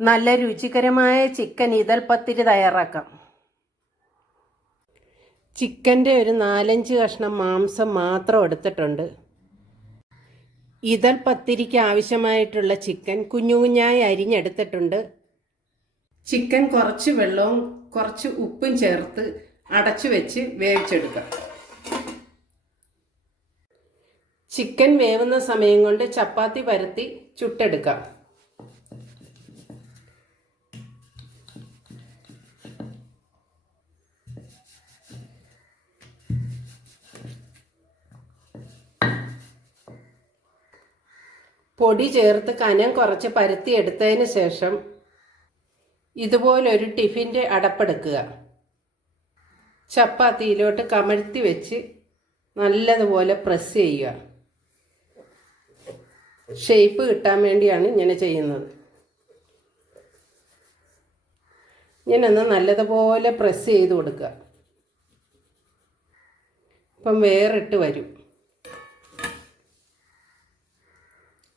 നല്ല രുചികരമായ ചിക്കൻ ഇതൽ പത്തിരി തയ്യാറാക്കാം. ചിക്കന്റെ ഒരു നാലഞ്ച് കഷ്ണം മാംസം മാത്രം എടുത്തിട്ടുണ്ട്. ഇതൽ പത്തിരിക്ക് ആവശ്യമായിട്ടുള്ള ചിക്കൻ കുഞ്ഞു കുഞ്ഞായി അരിഞ്ഞെടുത്തിട്ടുണ്ട്. ചിക്കൻ കുറച്ച് വെള്ളവും കുറച്ച് ഉപ്പും ചേർത്ത് അടച്ചു വെച്ച് വേവിച്ചെടുക്കാം. ചിക്കൻ വേവുന്ന സമയം കൊണ്ട് ചപ്പാത്തി പരത്തി ചുട്ടെടുക്കാം. പൊടി ചേർത്ത് കനം കുറച്ച് പരത്തി എടുത്തതിന് ശേഷം ഇതുപോലൊരു ടിഫിന്റെ അടപ്പെടുക്കുക. ചപ്പാത്തിയിലോട്ട് കമഴ്ത്തി വെച്ച് നല്ലതുപോലെ പ്രസ് ചെയ്യുക. ഷേപ്പ് കിട്ടാൻ വേണ്ടിയാണ് ഇങ്ങനെ ചെയ്യുന്നത്. ഇങ്ങനൊന്ന് നല്ലതുപോലെ പ്രസ് ചെയ്ത് കൊടുക്കുക. അപ്പം വേറിട്ട് വരും.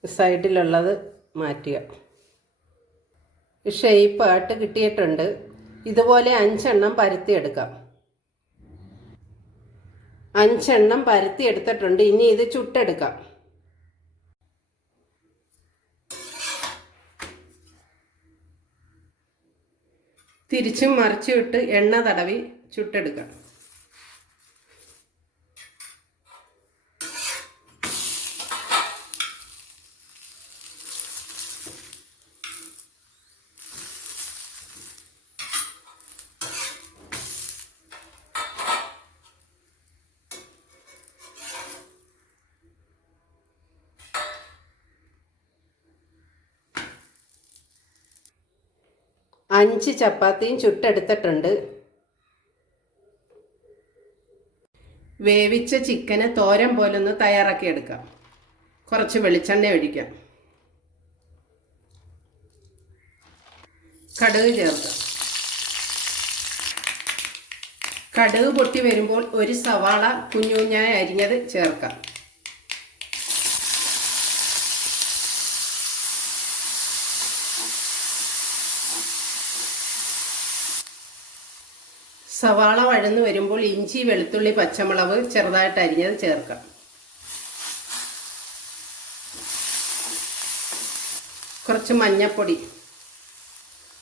സൈഡിലുള്ളത് മാറ്റുക. ഷേപ്പായിട്ട് കിട്ടിയിട്ടുണ്ട്. ഇതുപോലെ അഞ്ചെണ്ണം പരത്തിയെടുക്കാം. അഞ്ചെണ്ണം പരത്തി എടുത്തിട്ടുണ്ട് ഇനി ഇത് ചുട്ടെടുക്കാം. തിരിച്ചും മറിച്ചും ഇട്ട് എണ്ണ തടവി ചുട്ടെടുക്കാം. അഞ്ച് ചപ്പാത്തിയും ചുട്ടെടുത്തിട്ടുണ്ട്. വേവിച്ച ചിക്കന് തോരൻ പോലൊന്ന് തയ്യാറാക്കി എടുക്കാം. കുറച്ച് വെളിച്ചെണ്ണ ഒഴിക്കാം. കടുക് ചേർക്കാം. കടുക് പൊട്ടി വരുമ്പോൾ ഒരു സവാള കുഞ്ഞു കുഞ്ഞായി അരിഞ്ഞത് ചേർക്കാം. സവാള വഴന്നു വരുമ്പോൾ ഇഞ്ചി വെളുത്തുള്ളി പച്ചമുളക് ചെറുതായിട്ട് അരിഞ്ഞത് ചേർക്കാം. കുറച്ച് മഞ്ഞപ്പൊടി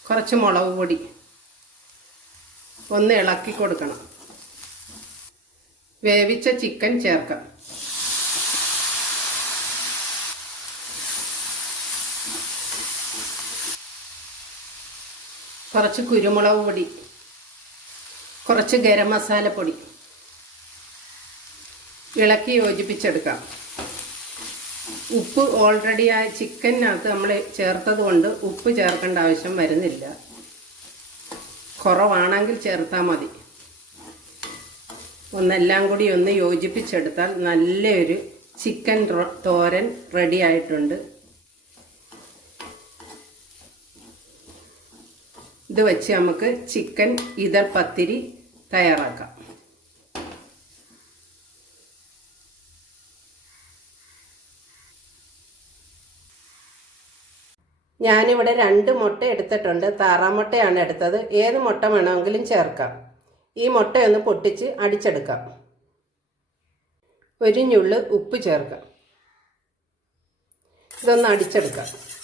കുറച്ച് മുളക് പൊടി ഒന്ന് ഇളക്കി കൊടുക്കണം. വേവിച്ച ചിക്കൻ ചേർക്കാം. കുറച്ച് കുരുമുളക് പൊടി കുറച്ച് ഗരം മസാലപ്പൊടി ഇളക്കി യോജിപ്പിച്ചെടുക്കാം. ഉപ്പ് ഓൾറെഡി ആ ചിക്കനകത്ത് നമ്മൾ ചേർത്തത് കൊണ്ട് ഉപ്പ് ചേർക്കേണ്ട ആവശ്യം വരുന്നില്ല. കുറവാണെങ്കിൽ ചേർത്താൽ മതി. ഒന്നെല്ലാം കൂടി ഒന്ന് യോജിപ്പിച്ചെടുത്താൽ നല്ലൊരു ചിക്കൻ തോരൻ റെഡി ആയിട്ടുണ്ട്. ഇത് വെച്ച് നമുക്ക് ചിക്കൻ ഇതർ പത്തിരി തയ്യാറാക്കാം. ഞാനിവിടെ രണ്ട് മുട്ട എടുത്തിട്ടുണ്ട്. താറാമുട്ടയാണ് എടുത്തത്. ഏത് മുട്ട വേണമെങ്കിലും ചേർക്കാം. ഈ മുട്ടയൊന്ന് പൊട്ടിച്ച് അടിച്ചെടുക്കാം. ഒരു ഉപ്പ് ചേർക്കാം. ഇതൊന്ന് അടിച്ചെടുക്കാം.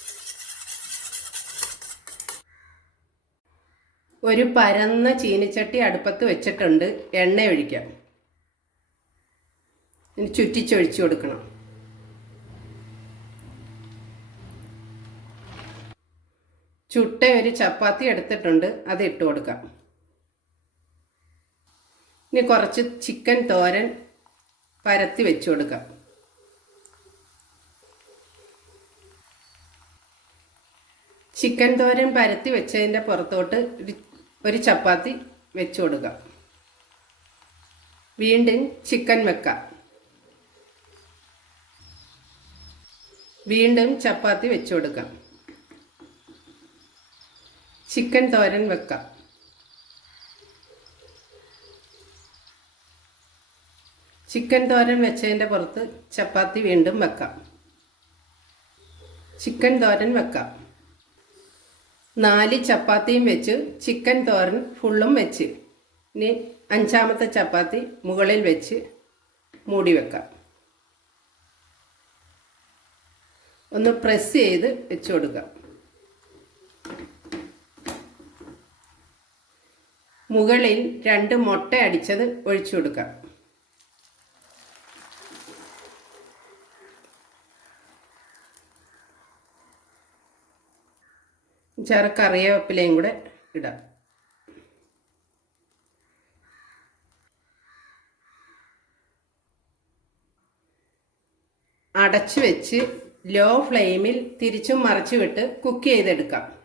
ഒരു പരന്ന ചീനിച്ചട്ടി അടുപ്പത്ത് വെച്ചിട്ടുണ്ട്. എണ്ണ ഒഴിക്കാം ഇനി ചുറ്റിച്ചൊഴിച്ചു കൊടുക്കണം. ചുട്ട ഒരു ചപ്പാത്തി എടുത്തിട്ടുണ്ട്. അത് ഇട്ട് കൊടുക്കാം. ഇനി കുറച്ച് ചിക്കൻ തോരൻ പരത്തി വെച്ചു കൊടുക്കാം. ചിക്കൻ തോരൻ പരത്തി വെച്ചതിന്റെ പുറത്തോട്ട് ഒരു ചപ്പാത്തി വെച്ചു കൊടുക്കുക വീണ്ടും ചിക്കൻ വെക്കാം. വീണ്ടും ചപ്പാത്തി വെച്ചു കൊടുക്കാം. ചിക്കൻ തോരൻ വെക്കാം. ചിക്കൻ തോരൻ വെച്ചതിന്റെ പുറത്ത് ചപ്പാത്തി വീണ്ടും വെക്കാം. ചിക്കൻ തോരൻ വെക്കാം. നാല് ചപ്പാത്തിയും വെച്ച് ചിക്കൻ തോരൻ ഫുള്ളും വെച്ച്. ഇനി അഞ്ചാമത്തെ ചപ്പാത്തി മുകളിൽ വെച്ച് മൂടി വെക്കാം. ഒന്ന് പ്രസ് ചെയ്ത് വെച്ച് കൊടുക്കാം. മുകളിൽ രണ്ട് മുട്ട അടിച്ചത് ഒഴിച്ചു കൊടുക്കാം. ചാറ് കറിവേപ്പിലയും കൂടെ ഇടാം. അടച്ചു വെച്ച് ലോ ഫ്ലെയിമിൽ തിരിച്ചും മറിച്ചു വിട്ട് കുക്ക് ചെയ്തെടുക്കാം.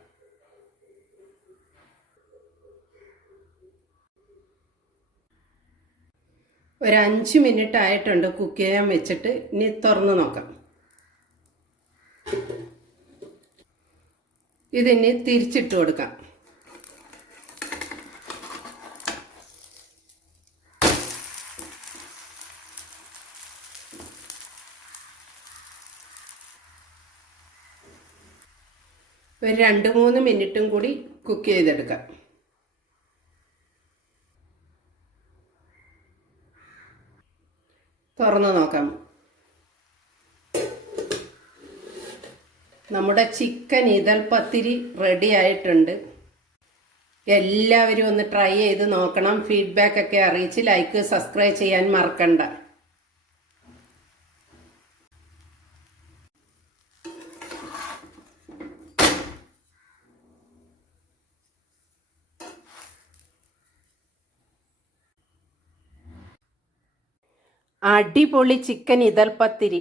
ഒരു അഞ്ച് മിനിറ്റ് ആയിട്ടുണ്ട് കുക്ക് ചെയ്യാൻ വെച്ചിട്ട്. ഇനി തുറന്നു നോക്കാം. ഇതിനി തിരിച്ചിട്ട് കൊടുക്കാം. ഒരു രണ്ട് മൂന്ന് മിനിറ്റും കൂടി കുക്ക് ചെയ്തെടുക്കാം. തുറന്ന് നോക്കാം. നമ്മുടെ ചിക്കൻ ഇതൽ പത്തിരി റെഡി ആയിട്ടുണ്ട്. എല്ലാവരും ഒന്ന് ട്രൈ ചെയ്ത് നോക്കണം. ഫീഡ്ബാക്ക് ഒക്കെ അറിയിച്ച് ലൈക്ക് സബ്സ്ക്രൈബ് ചെയ്യാൻ മറക്കണ്ട. അടിപൊളി ചിക്കൻ ഇതൽ പത്തിരി